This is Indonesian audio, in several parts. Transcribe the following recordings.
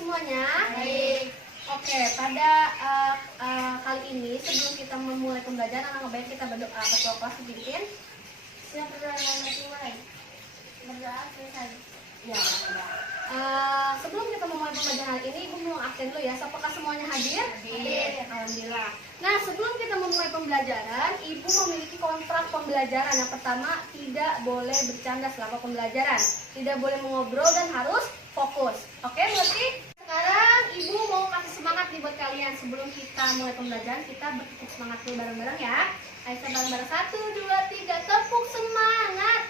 semuanya? Baik. Oke, pada kali ini sebelum kita memulai pembelajaran, alangkah baik kita berdoa. Ketua kelas dipimpin. Siap berdoa yang dimulai. Berdoa selesai. Ya. Sebelum kita memulai pembelajaran hari ini, Ibu mau absen dulu ya. Apakah semuanya hadir? Hadir. Alhamdulillah. Nah, sebelum kita memulai pembelajaran, Ibu memiliki kontrak pembelajaran. Yang pertama, tidak boleh bercanda selama pembelajaran. Tidak boleh mengobrol dan harus fokus. Oke, mengerti? Sekarang Ibu mau kasih semangat nih buat kalian. Sebelum kita mulai pembelajaran, kita bertepuk semangat dulu bareng-bareng ya. Ayo kita bareng-bareng. 1, 2, 3, tepuk semangat.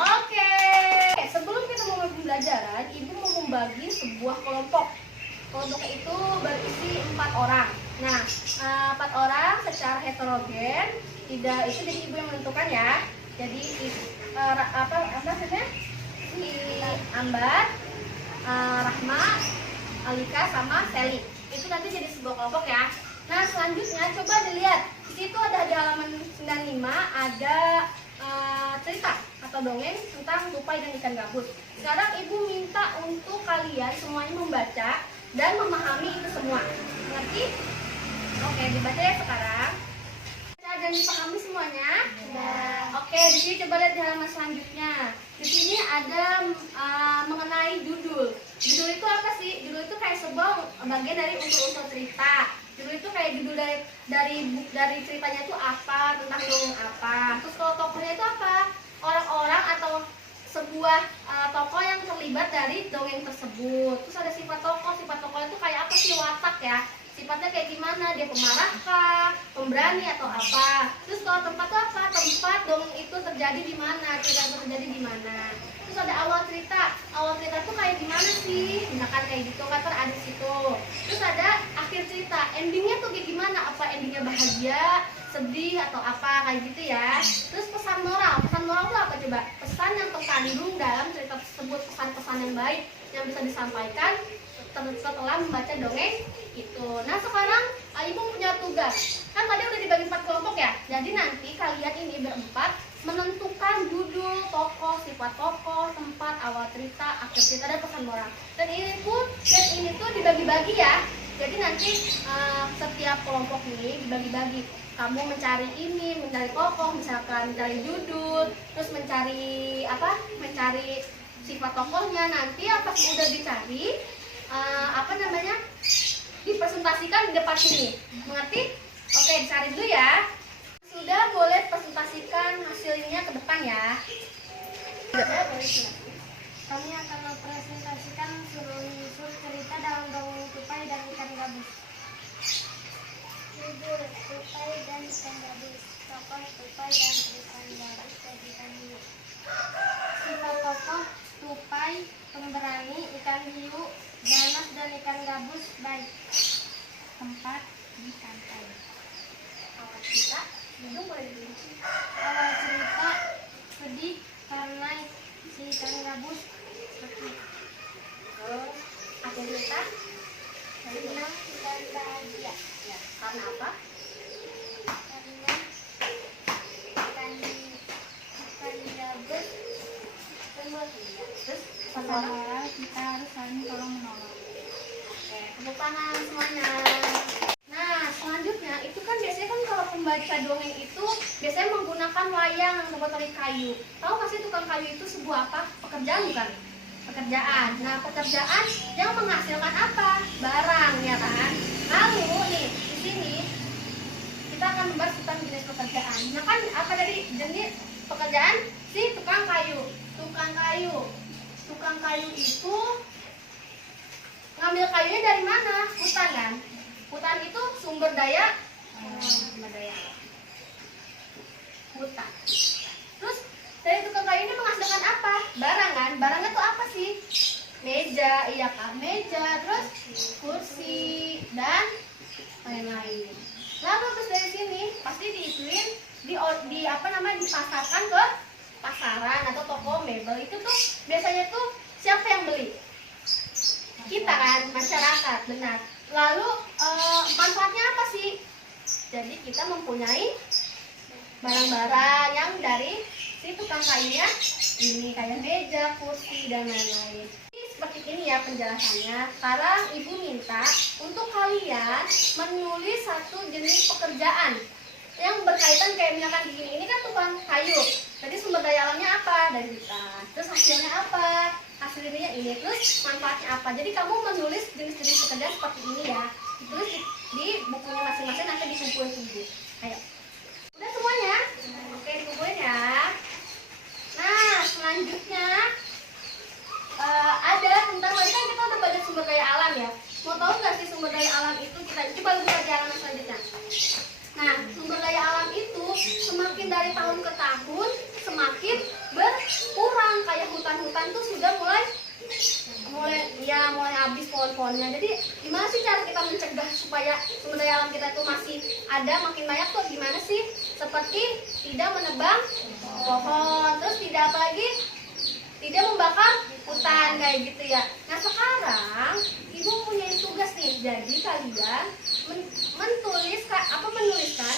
Oke. Sebelum kita mulai pembelajaran, Ibu mau membagi sebuah kelompok. Kelompok itu berisi 4 orang. Nah, 4 orang secara heterogen. Tidak, itu jadi Ibu yang menentukan ya. Jadi apa maksudnya? Si Ambar, Rahma, Alika sama Sally. Itu nanti jadi sebuah kelompok ya. Nah, selanjutnya coba dilihat. Di situ ada di halaman 95 ada cerita atau dongeng tentang tupai dan ikan gabus. Sekarang Ibu minta untuk kalian semuanya membaca dan memahami itu semua. Mengerti? Oke, dibaca ya sekarang. Baca dan dipahami semuanya? Oke, di sini coba lihat di halaman selanjutnya. Di sini ada mengenai judul. Judul itu apa sih? Judul itu kayak sebuah bagian dari unsur-unsur cerita. Judul itu kayak judul dari ceritanya itu apa, tentang dongeng apa. Terus kalau tokohnya itu apa? Orang-orang atau sebuah tokoh yang terlibat dari dongeng tersebut. Terus ada sifat tokoh itu kayak apa sih, watak ya? Sifatnya kayak gimana? Dia pemarah kah? Pemberani atau apa? Terus kalau tempat itu apa? Tempat dongeng itu terjadi di mana? Cerita itu terjadi di mana? Terus ada awal cerita. Awal cerita itu kayak gimana sih? Misalkan kayak gitu, kan ada di situ. Terus ada akhir cerita. Endingnya tuh kayak gimana? Apa endingnya bahagia, sedih atau apa kayak gitu ya? Terus pesan moral. Pesan moral itu apa coba? Pesan yang terkandung dalam cerita tersebut, pesan-pesan yang baik yang bisa disampaikan setelah membaca dongeng itu. Nah, sekarang Ibu punya tugas. Kan tadi udah dibagi 4 kelompok ya. Jadi nanti kalian ini berempat menentukan judul, tokoh, sifat tokoh, tempat, awal cerita, akhir cerita, dan pesan moral. Dan ini tuh dibagi-bagi ya. Jadi nanti setiap kelompok ini dibagi-bagi. Kamu mencari ini, mencari tokoh, misalkan mencari judul, terus mencari mencari sifat tokohnya. Nanti apa sudah dicari, dipresentasikan di depan sini. Mengerti? Oke, dicari dulu ya. Sudah, boleh presentasikan hasilnya ke depan ya. Kami akan mempresentasikan unsur cerita dalam dongeng tupai dan ikan gabus. Judul: Tupai dan ikan gabus. Tokoh: tupai dan ikan gabus dan ikan hiu. Sifat tokoh: tupai pemberani, ikan hiu ganas, dan ikan gabus baik. Tempat: di pantai. Awal cerita, judul boleh dirinci. Awal cerita: sedih karena si ikan gabus sakit. Terus akhir cerita, Senang dan bahagia. ya, karena apa? Karena ikan gabus tumbuh. Terus pesan Pesan moral. moral: kita harus saling tolong menolong. Oke, tepuk tangan semuanya. Nah, selanjutnya itu kan biasanya kan kalau pembaca dongeng itu biasanya menggunakan layang yang terbuat dari kayu. Tahu nggak sih tukang kayu itu sebuah apa? Pekerjaan bukan? Pekerjaan. Nah, pekerjaan yang menghasilkan apa? Barang, ya kan? Lalu nih di sini kita akan membahas tentang jenis pekerjaan. Nah kan apa tadi jenis pekerjaan? Si tukang kayu. Tukang kayu. Tukang kayu itu ngambil kayunya dari mana? Hutan kan? Hutan itu sumber daya hutan. Terus dari tukang kayu ini menghasilkan apa? Barang kan? Barangnya tuh apa sih? Meja, iya kan? Meja, terus kursi dan lain-lain. Lalu terus dari sini pasti diituin dipasarkan ke pasaran atau toko mebel. Itu tuh biasanya tuh siapa yang beli? Kita kan, masyarakat, benar. Lalu manfaatnya apa sih? Jadi kita mempunyai barang-barang yang dari si tukang kayunya ini kayak meja, kursi, dan lain-lain. Seperti ini ya penjelasannya. Sekarang ibu minta untuk kalian menulis satu jenis pekerjaan yang berkaitan kayak misalkan di sini. Ini kan tukang kayu. Jadi sumber daya alamnya apa? Dari hutan. Terus hasilnya apa? Hasilnya ini. Terus manfaatnya apa? Jadi kamu menulis jenis-jenis pekerjaan seperti ini ya. Ditulis di bukunya masing-masing, nanti dikumpulin ibu. Ayo. Udah semuanya? Oke, dikumpulin ya. Nah, selanjutnya ada tentang tadi kan kita udah belajar sumber daya alam ya. Mau tahu nggak sih sumber daya alam itu? Kita coba lihat jalan selanjutnya. Nah, sumber daya alam itu semakin dari tahun ke tahun semakin berkurang. Kayak hutan-hutan tuh sudah mulai habis pohon-pohonnya. Jadi gimana sih cara kita mencegah supaya sumber daya alam kita itu masih ada, makin banyak tuh gimana sih? Seperti tidak menebang pohon, terus tidak apa lagi? Tidak membakar hutan kayak gitu ya. Nah sekarang ibu punya tugas nih. Jadi kalian menuliskan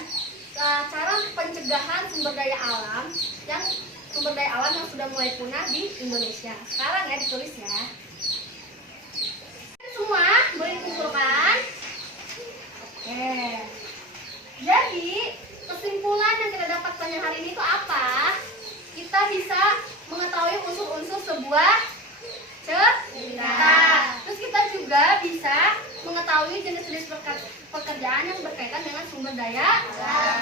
cara pencegahan sumber daya alam yang sudah mulai punah di Indonesia. Sekarang ya ditulis ya. Semua boleh dikumpulkan. Oke. Jadi kesimpulan yang kita dapat pada hari ini itu apa? Kita bisa mengetahui unsur-unsur sebuah cerita. Terus kita juga bisa mengetahui jenis-jenis pekerjaan yang berkaitan dengan sumber daya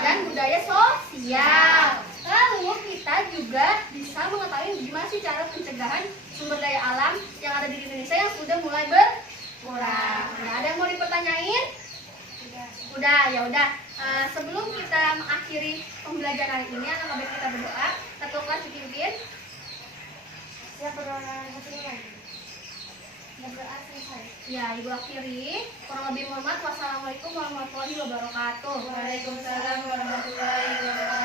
dan budaya sosial. Lalu kita juga bisa mengetahui gimana sih cara pencegahan sumber daya alam yang ada di Indonesia yang sudah mulai berkurang. Nah, ada yang mau dipertanyain? Udah, ya udah. Sebelum kita mengakhiri pembelajaran ini, anak-anak kita berdoa. Satu kelas dipimpin. Ya, berdoa satu lagi. Berdoa selesai. Ya, ibu akhiri. Kurang lebih mohon maaf. Wassalamualaikum warahmatullahi wabarakatuh. Waalaikumsalam warahmatullahi wabarakatuh.